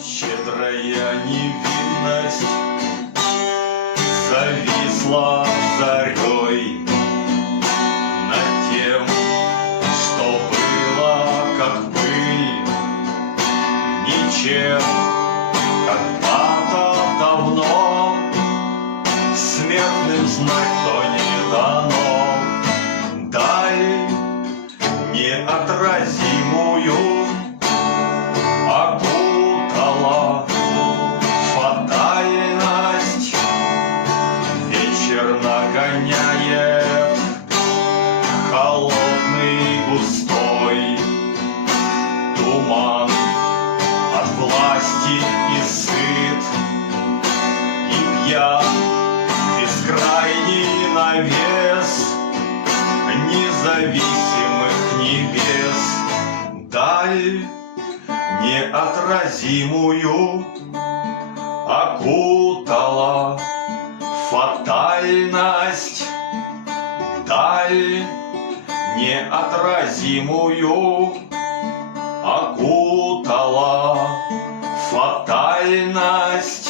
Щедрая невинность зависла зарей над тем, что было как пыль, ничем когда-то давно смертным знать то не дано. Дай неотразимую окутала фатальность, вечер нагоняет холодный густой туман, от власти и сыт, и пьян бескрайний навес независимых небес. Дай неотразимую окутала фатальность, дай неотразимую окутала фатальность.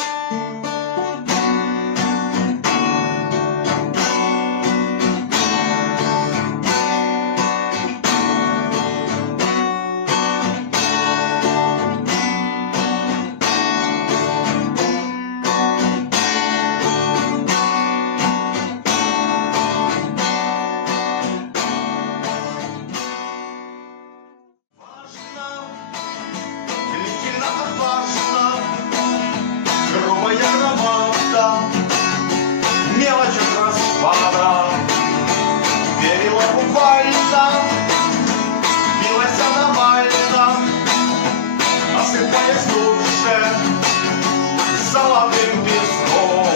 Мелочь от распада верила буквально, билась аномально, осыпаясь тут же золотым песком.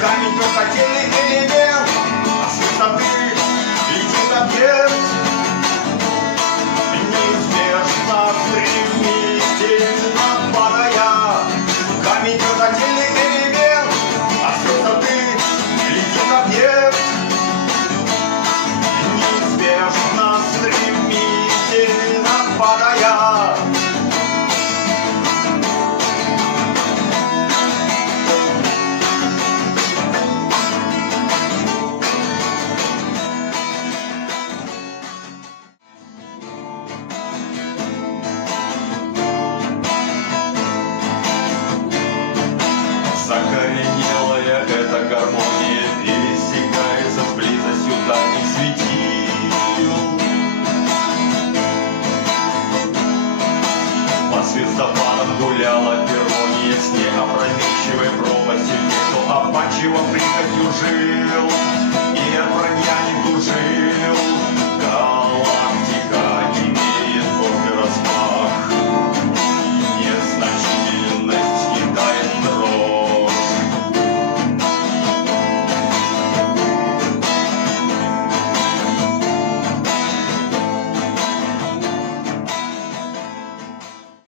Камень красотельный элемент, а с высоты летит объект, неизбежно стремительно падая. Камень красотельный элемент, а с высоты летит объект, неизбежно стремительно падая. Закоренелая эта гармония пересекается с близостью дальних светил. По звездопадам гуляла гармония с неопрометчивой пропастью тех, кто обманчиво прихотью жил.